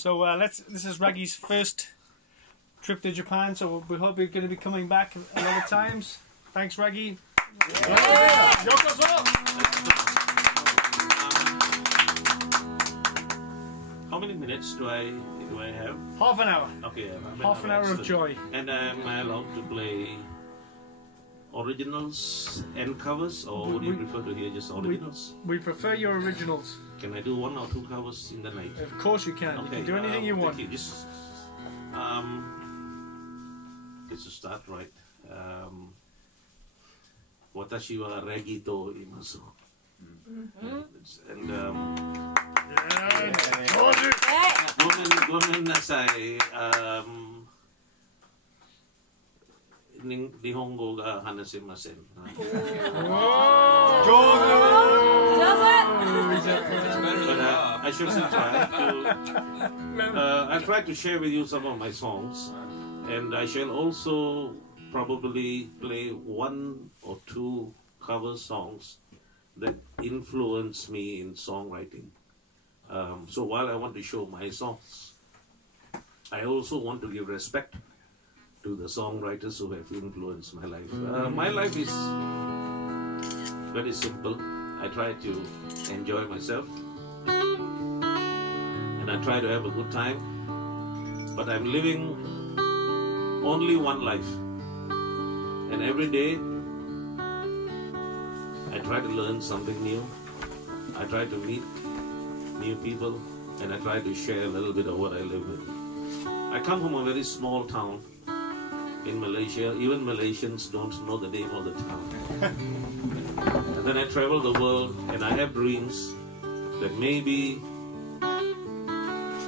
So this is Raggy's first trip to Japan, so we hope you're going to be coming back a lot of times. Thanks, Raggy. Yeah. How many minutes do I have? Half an hour. Okay, half an hour of joy. And am I allowed to play originals and covers, or would you prefer to hear just originals? We prefer your originals. Can I do 1 or 2 covers in the night? Of course you can. Okay, You can do anything you want. Thank you. Just let's just start right. Watashi wa Raggy to imasu. And gomen nasai Nihongo ga hanasemasen. I should try to. I'll try to share with you some of my songs, and I shall also probably play 1 or 2 cover songs that influence me in songwriting. So while I want to show my songs, I also want to give respect to the songwriters who have influenced my life. My life is very simple. I try to enjoy myself and I try to have a good time, but I'm living only one life, and every day I try to learn something new. I try to meet new people, and I try to share a little bit of what I live with. I come from a very small town in Malaysia. Even Malaysians don't know the name of the town. And then I travel the world, and I have dreams that maybe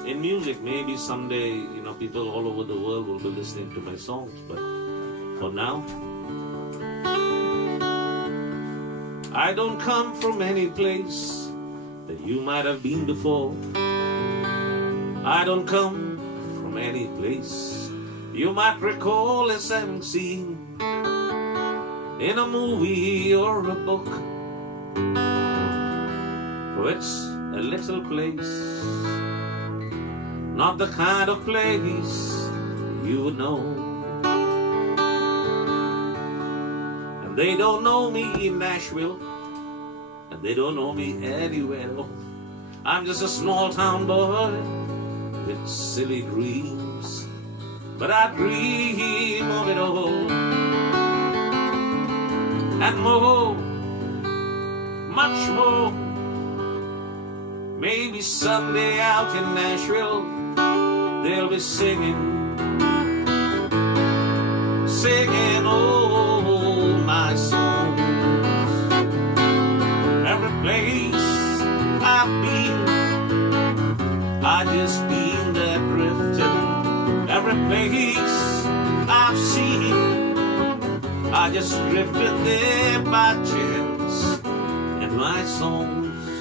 in music, maybe someday, people all over the world will be listening to my songs. But for now, I don't come from any place that you might have been before. I don't come from any place you might recall as having seen in a movie or a book. For it's a little place, not the kind of place you would know. And they don't know me in Nashville, and they don't know me anywhere. I'm just a small town boy with silly dreams, but I dream of it all and more, much more. Maybe someday out in Nashville they'll be singing all my songs. Every place I've been, I just been there drifting. Every place I've seen, I just drifted there by chance. And my songs,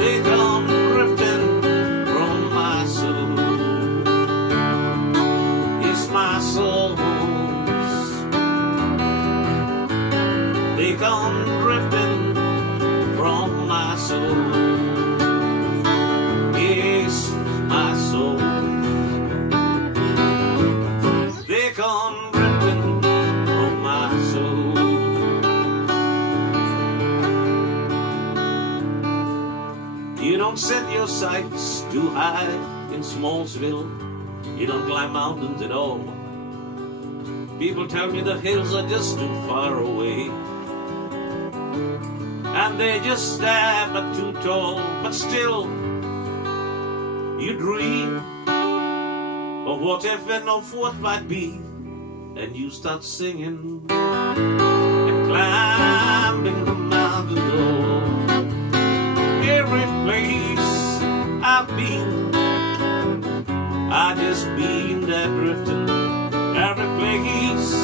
they come drifting from my soul. It's my songs, they come drifting from my soul. Yes, my soul, they come drifting from my soul. You don't set your sights too high in Smallsville. You don't climb mountains at all. People tell me the hills are just too far away, and they just stand but too tall. But still, you dream of what if and of what might be, and you start singing and climbing the mountain door. Every place I've been, I just been there drifting. Every place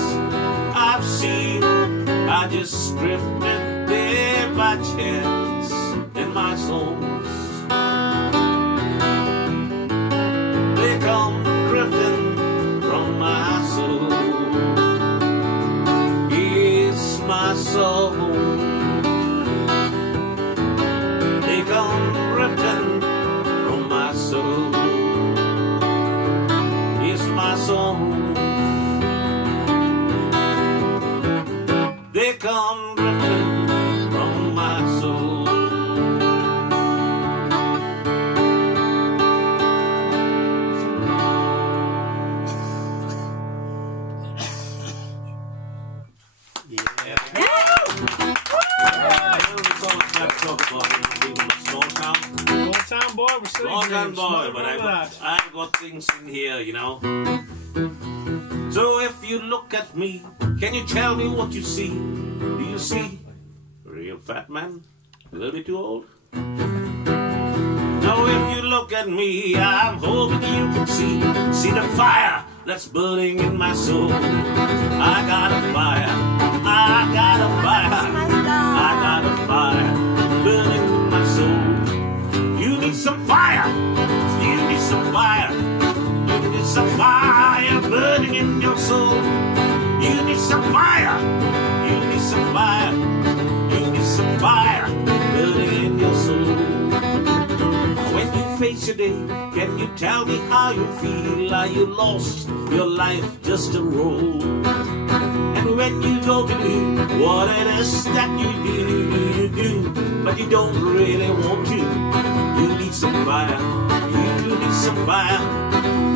I've seen, I just drifted there by chance. In my songs, they come drifting from my soul. It's my soul, they come drifting come drifting from my soul. Town boy, we're still Small town boy, but I've got things in here, you know. So if you look at me, can you tell me what you see? Do you see a real fat man? A little bit too old? Now if you look at me, I'm hoping you can see the fire that's burning in my soul. I got a fire, I got a fire, I got a fire burning in my soul. You need some fire, you need some fire, you need some fire burning in your soul. You need some fire, you need some fire, you need some fire burning in your soul. When you face your day, can you tell me how you feel? Are you lost, your life just a roll? And when you go to do what it is that you do, but you don't really want to, you need some fire, you need some fire,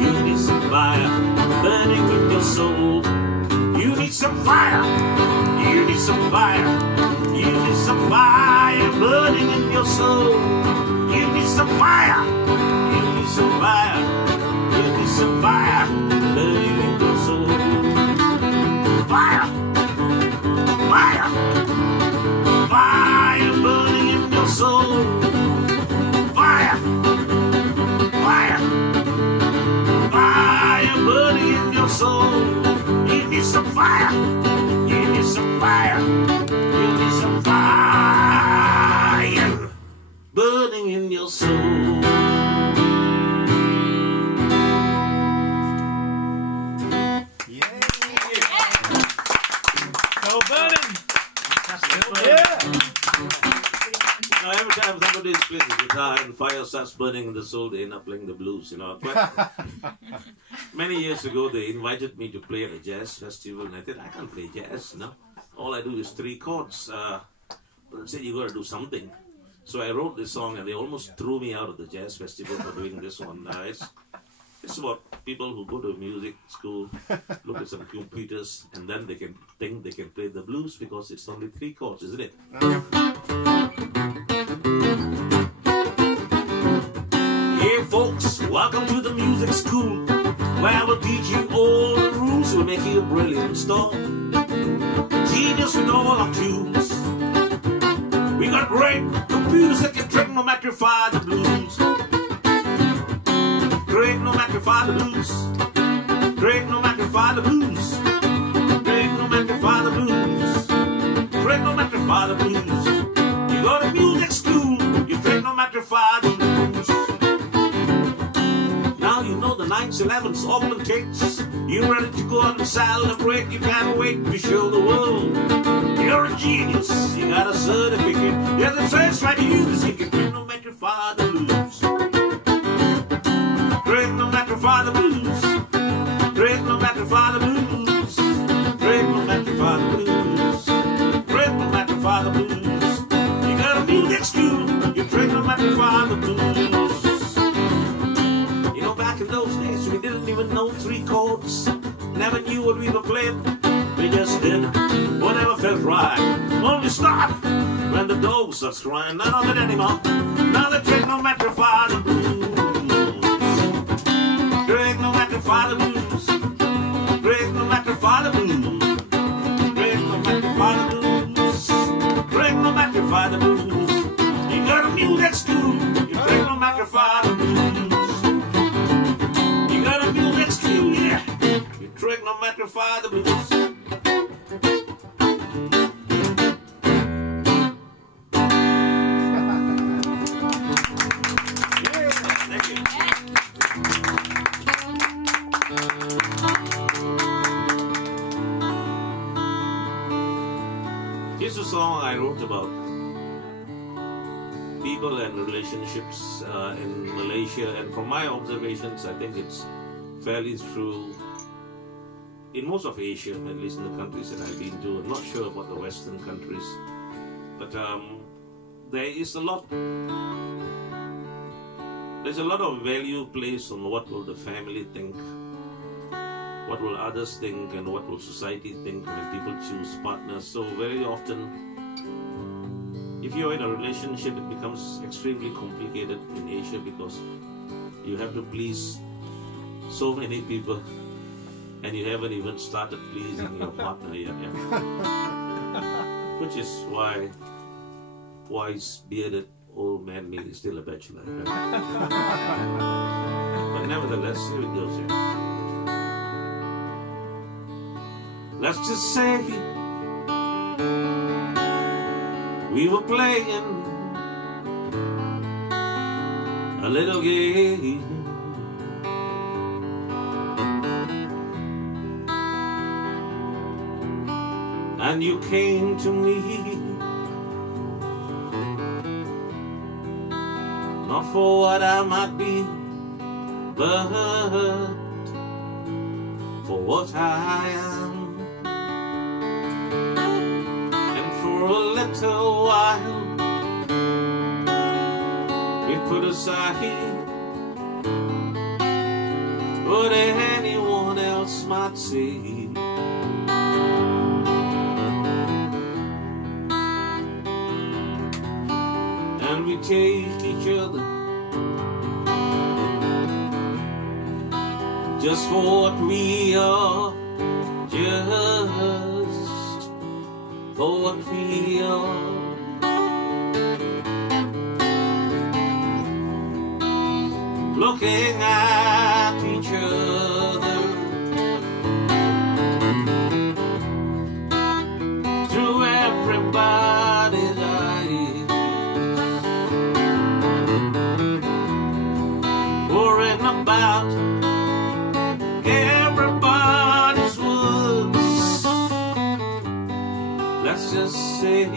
you need some fire burning in your soul. You need some fire, you need some fire, you need some fire burning in your soul. You need some fire, you need some fire, you need some fire burning in your soul. Fire, fire, fire burning in your soul. Fire, fire, fire burning in your soul. You need some fire, you need some fire, you need some fire burning in your soul. Still burning. Yeah. Now, every time somebody plays the guitar and fire starts burning in the soul, they end up playing the blues, you know. Many years ago, they invited me to play at a jazz festival, and I said, I can't play jazz, no. All I do is 3 chords. But they said, you got to do something. So I wrote this song, and they almost threw me out of the jazz festival for doing this one. It's about people who go to music school, look at some computers, and then they can think they can play the blues because it's only 3 chords, isn't it? Hey folks, welcome to the music school, where we'll teach you all the rules. We'll make you a brilliant star, genius in all our tunes. We got great computers that can trigonometrify the blues. Trigonometrify the blues. Trigonometrify the blues. Trigonometrify the blues. Trigonometrify the blues. You go to music school, you trigonometrify the blues. Now you know the 9s, 11s, augmentates. You're ready to go out and celebrate. You can't wait to show the world you're a genius. You got a certificate. Yes, it says right here you can trigonometrify the blues. Trigonometrify the blues. Trigonometrify the blues. Trigonometrify the blues. Trigonometrify the blues. You got a music school, you trigonometrify the blues. You know, back in those days, we didn't even know 3 chords. Never knew what we were playing. We just did whatever felt right. Only stop when the dog starts crying. None of it anymore. Now they trigonometrify the blues. Trigonometrify the blues. Trigonometrify the blues. Trigonometrify the blues. Trigonometrify the blues. You got a music school, you trigonometrify the blues. You got a music school, yeah, you trigonometrify the blues. Here's a song I wrote about people and relationships in Malaysia, and from my observations, I think it's fairly true. in most of Asia, at least in the countries that I've been to, I'm not sure about the Western countries, but there is a lot. There's a lot of value placed on what will the family think, what will others think, and what will society think when people choose partners. So very often, if you're in a relationship, it becomes extremely complicated in Asia because you have to please so many people, and you haven't even started pleasing your partner yet. Which is why wise, bearded old man me is still a bachelor. Right? But nevertheless, here it goes. Here. Let's just say we were playing a little game, and you came to me, not for what I might be, but for what I am. And for a little while we put aside what anyone else might say. And we take each other just for what we are, just for what we are. Looking at each other through everybody's eyes, worrying about everybody's words. Let's just say,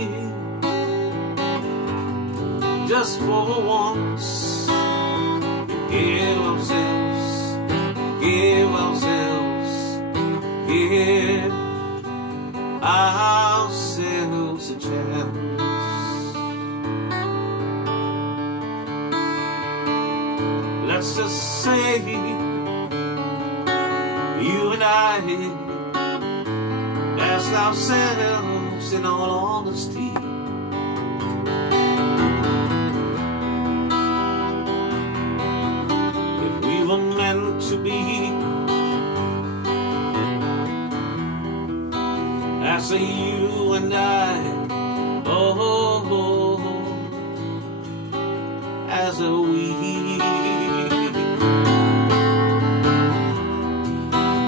just for once, give ourselves a chance. Let's just say, you and I ask ourselves in all honesty, if we were meant to be as a you and I, oh, as a we,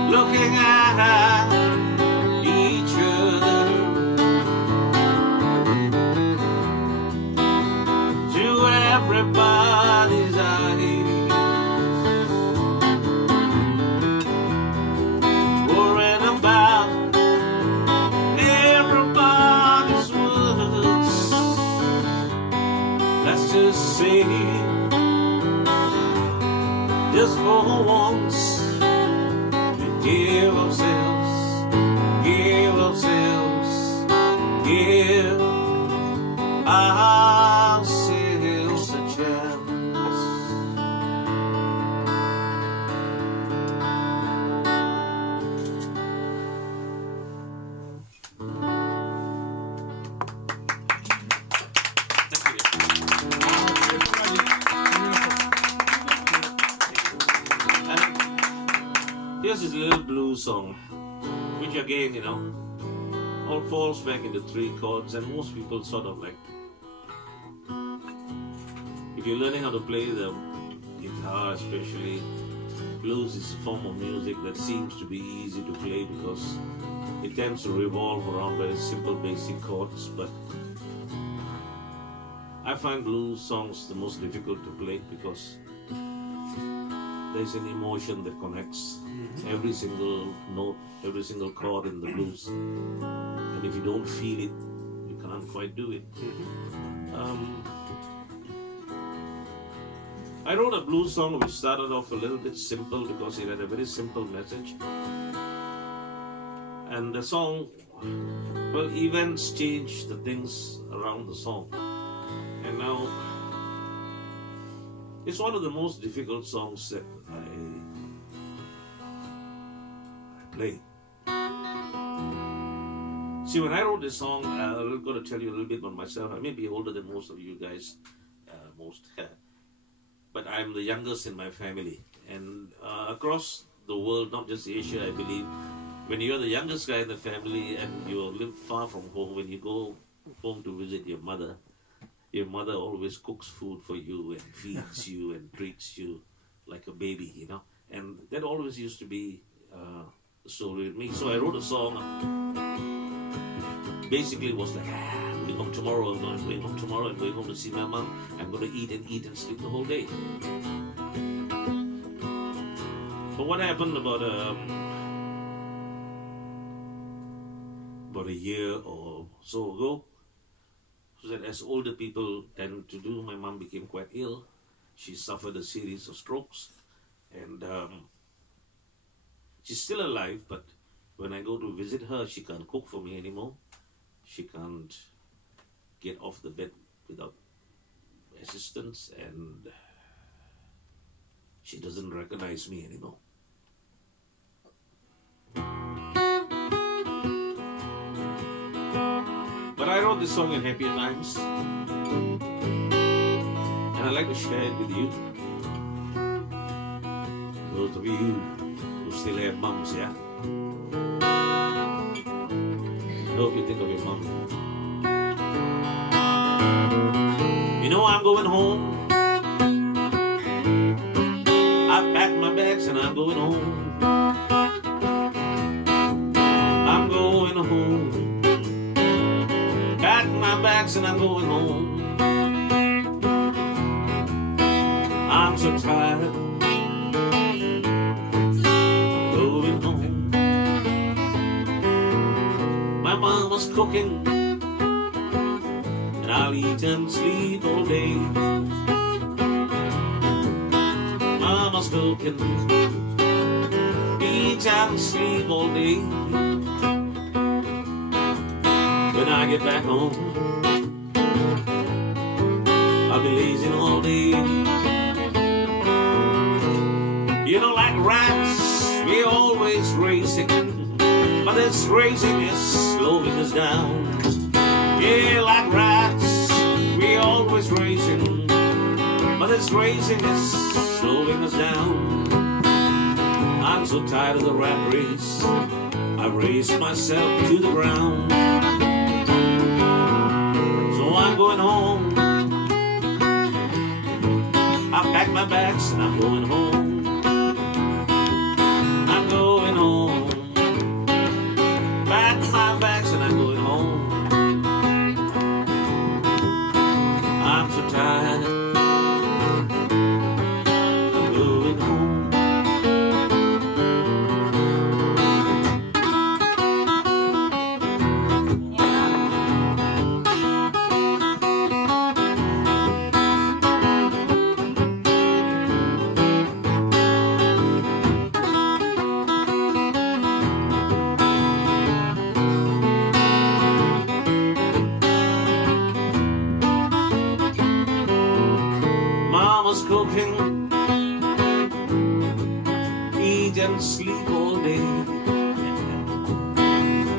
looking at each other through everybody's eyes, worrying about everybody's words. Let's just say, just for once, give ourselves a chance. Here's this little blues song, which again, you know, all falls back into 3 chords, and most people sort of like, if you're learning how to play the guitar especially, blues is a form of music that seems to be easy to play because it tends to revolve around very simple basic chords, but I find blues songs the most difficult to play because there's an emotion that connects every single note, every single chord in the blues, and if you don't feel it, you can't quite do it. I wrote a blues song which started off a little bit simple because it had a very simple message, And the song, well, events change the things around the song. And now, it's one of the most difficult songs that I play. See, when I wrote this song, I'm going to tell you a little bit about myself. I may be older than most of you guys, but I'm the youngest in my family. And across the world, not just Asia, I believe, when you're the youngest guy in the family and you live far from home, when you go home to visit your mother always cooks food for you and feeds you and treats you like a baby, you know. And that always used to be the story with me. So I wrote a song. Basically, it was like, I'm going home tomorrow. I'm going home tomorrow. I'm going home to see my mom. I'm going to eat and sleep the whole day. But what happened about a year or so ago, so that as older people tend to do, my mom became quite ill. She suffered a series of strokes, and she's still alive, but when I go to visit her, she can't cook for me anymore. She can't get off the bed without assistance, and she doesn't recognize me anymore. But I wrote this song in happier times, and I'd like to share it with you. Those of you who still have moms, yeah? I hope you think of your mom. You know I'm going home. I've packed my bags and I'm going home. I'm going home. Packed my bags and I'm going home. I'm so tired. Going home. My mama's cooking, and I'll eat and sleep all day. Mama's cooking, eat and sleep all day. When I get back home, I'll be lazing all day. You know, like rats, we're always racing, but this racing is slowing us down. Yeah, like rats, we're always racing, but this racing is slowing us down. I'm so tired of the rat race, I've raced myself to the ground. So I'm going home. I packed my bags and I'm going home. I'm going home. Packed my bags and I'm going home. I'm so tired. I'm going home. Mama's cooking, eat and sleep all day.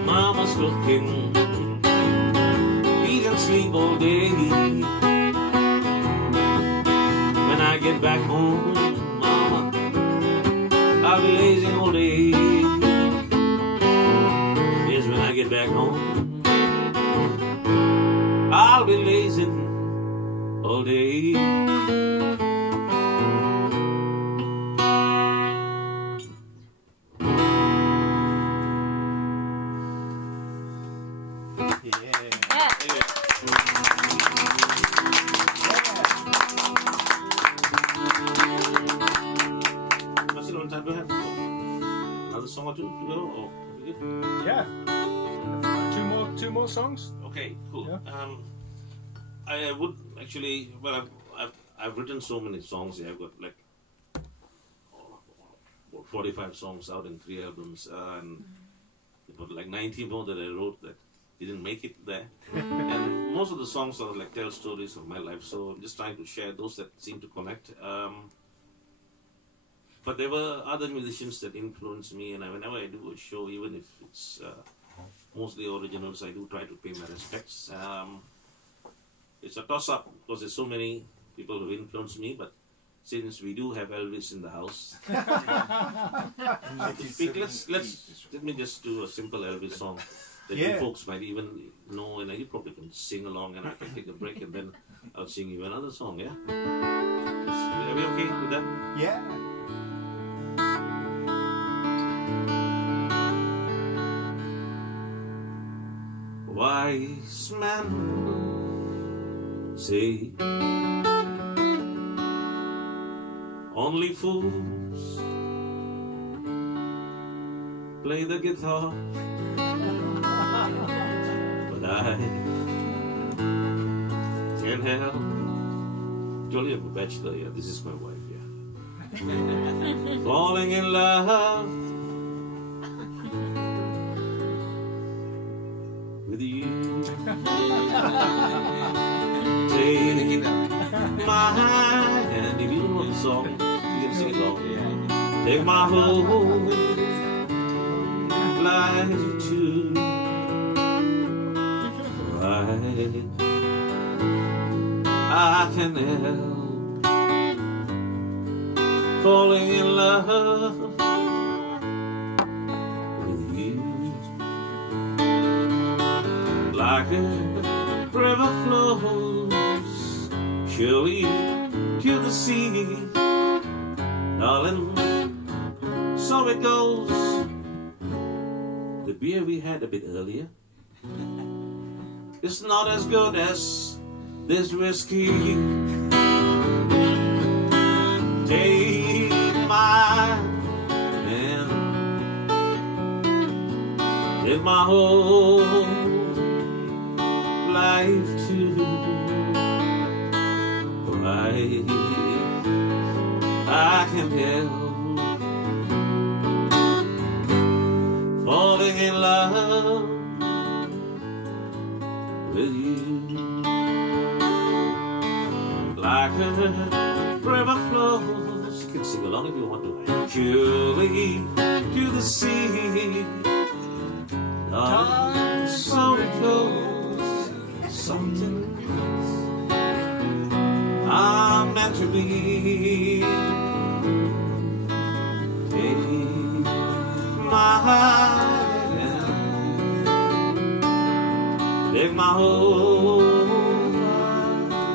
Mama's cooking, eat and sleep all day. When I get back home, Mama, I'll be lazing all day. Yes, when I get back home, I'll be lazing all day. Another song or two to go? Or we good? Yeah. Two more songs. Okay, cool. Yeah. I would actually. Well, I've written so many songs. Yeah, I've got like 45 songs out in 3 albums, and There were like 90 more that I wrote that didn't make it there. And most of the songs are like tell stories of my life, so I'm just trying to share those that seem to connect. But there were other musicians that influenced me, and whenever I do a show, even if it's mostly originals, I do try to pay my respects. It's a toss-up because there's so many people who influenced me, but since we do have Elvis in the house, let me just do a simple Elvis song that you folks might even know, and you probably can sing along, and I can take a break, and then I'll sing you another song, yeah? Are we okay with that? Yeah. Wise man say only fools play the guitar, but I can't help. Jolly, I'm a bachelor, yeah. This is my wife, yeah. Falling in love with you. Take my hand. If you don't know the song, you can sing it along. Take my whole life too. Right, I can help falling in love with you. Like a river flows surely to the sea, darling, so it goes. The beer we had a bit earlier is not as good as this whiskey. Take my hand, take my whole life too. Right, I can help falling in love with you. Like a river flows, you can sing along if you want to, surely to the sea. So it goes, something I'm meant to be. Take my hand, take my whole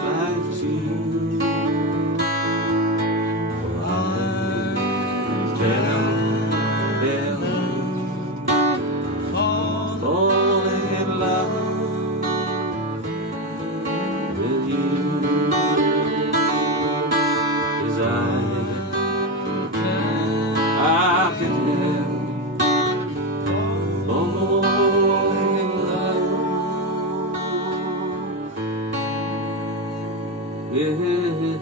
life too. Falling in love with you. I can help falling in love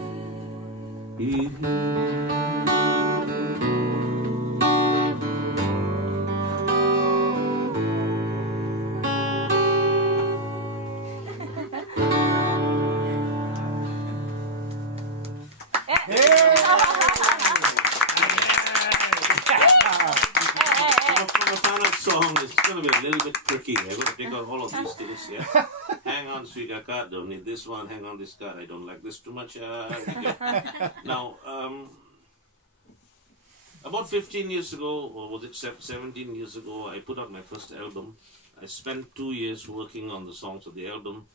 with you. Song is going to be a little bit tricky. I'm going to take out all of these things, yeah. Hang on, sweetheart card, don't need this one. Hang on, this card, I don't like this too much. Now, about 15 years ago, or was it 17 years ago, I put out my first album. I spent 2 years working on the songs of the album,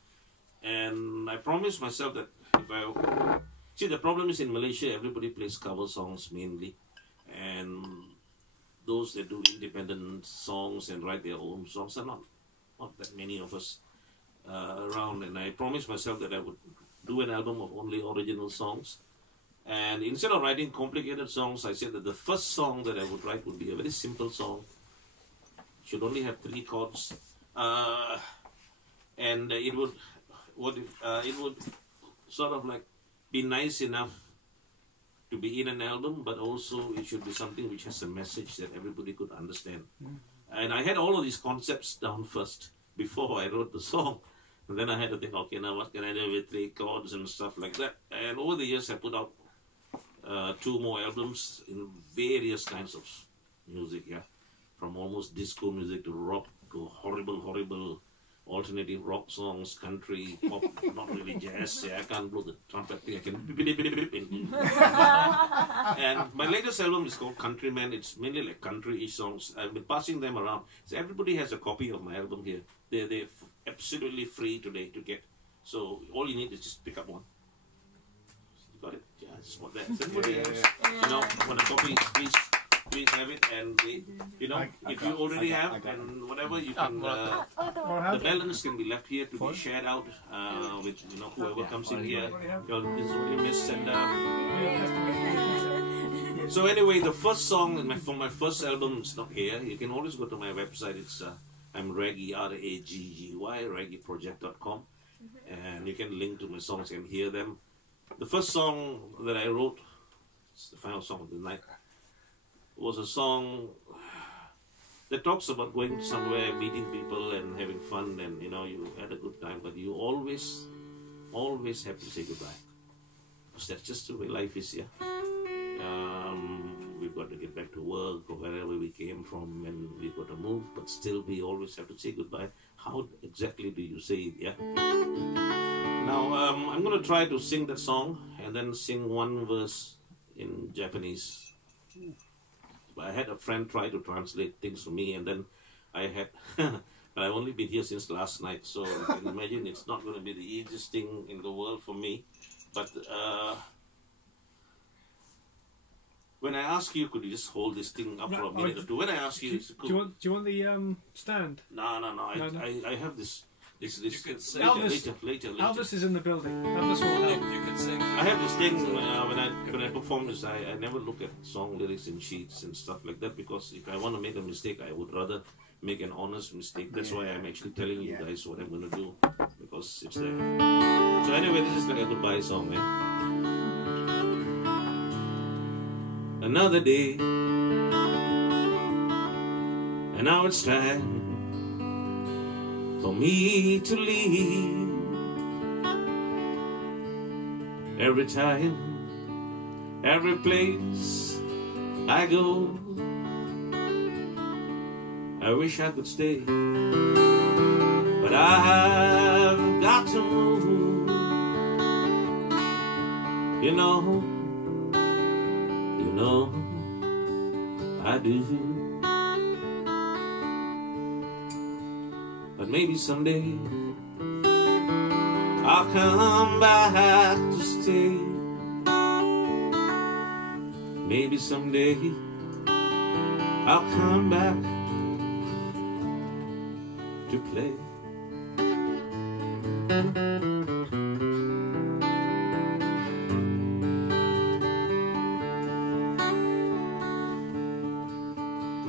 and I promised myself that if I... See, the problem is in Malaysia, everybody plays cover songs mainly, and those that do independent songs and write their own songs are not that many of us around. And I promised myself that I would do an album of only original songs. And instead of writing complicated songs, I said that the first song that I would write would be a very simple song. It should only have 3 chords, and it would sort of like be nice enough to be in an album, but also it should be something which has a message that everybody could understand. And I had all of these concepts down first before I wrote the song. And then I had to think, okay, now what can I do with 3 chords and stuff like that. And over the years, I put out 2 more albums in various kinds of music, yeah. From almost disco music to rock to horrible alternative rock songs, country, pop, not really jazz. Yeah, I can't blow the trumpet thing. I can. And my latest album is called Countryman. It's mainly like country-ish songs. I've been passing them around. So everybody has a copy of my album here. They're absolutely free today to get. So all you need is just pick up one. You got it? Yeah, I just want that. Everybody else, you know, want a copy, please have it. And if you already have and whatever, you can. The balance can be left here to be shared out with whoever comes in here. This is what you missed. And so anyway, the first song from my first album is not here. You can always go to my website. It's I'm Raggy, Raggy, raggyproject.com, and you can link to my songs and hear them. The first song that I wrote, it's the final song of the night, was a song that talks about going somewhere, meeting people and having fun, and you had a good time, but you always have to say goodbye. Because that's just the way life is, yeah. We've got to get back to work or wherever we came from, and we've got to move, but still we always have to say goodbye. How exactly do you say it, yeah? Now, I'm going to try to sing that song and then sing one verse in Japanese. I had a friend try to translate things for me, and then I had, but I've only been here since last night, so you can imagine it's not going to be the easiest thing in the world for me. But when I ask you, could you just hold this thing up for a minute or two? When I ask you, do you want the stand? No. I have this. You can sing. Later. Elvis is in the building. Elvis will help. You can sing. I have this thing when I perform this. I never look at song lyrics in sheets and stuff like that, because if I want to make a mistake, I would rather make an honest mistake. That's why I'm actually telling you guys what I'm going to do, because it's there. So anyway, this is like a goodbye song, man. Another day, and now it's time for me to leave. Every time, every place I go, I wish I could stay, but I've got to move. You know, I do. But maybe someday I'll come back to stay. Maybe someday I'll come back to play.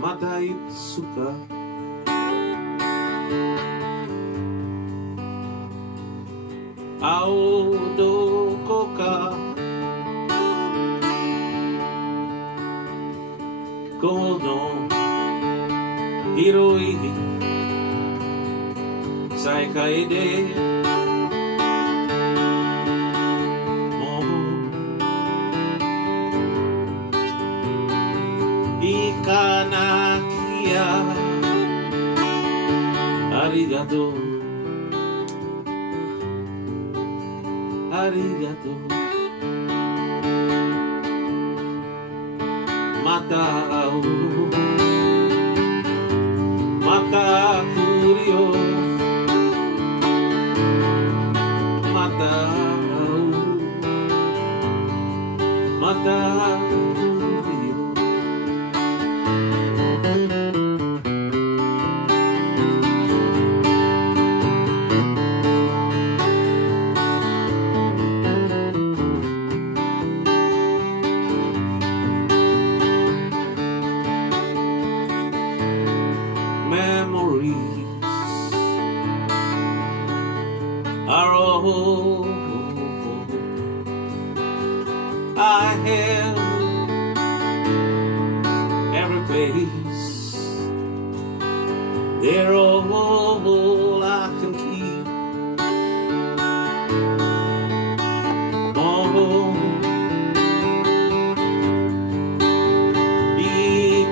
Madai suka ao do koka kono hiroi saikai de ikanakia arigato. Arigato. Mata au, mata curio, mata au, mata curio. Are all I have, every place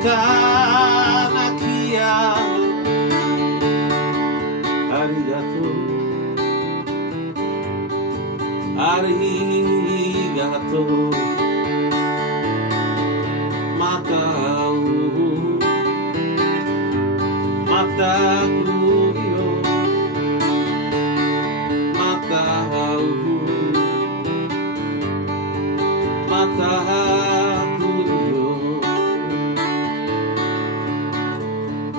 Matanakia Arigato Arigato Matau Matakuyo Matau Matakuyo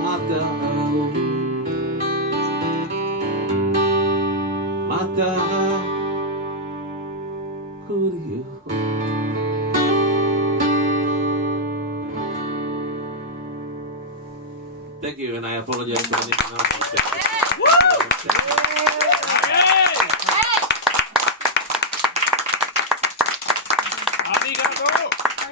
Matau Matakuyo. Thank you, and I apologize for anything else. Arigato.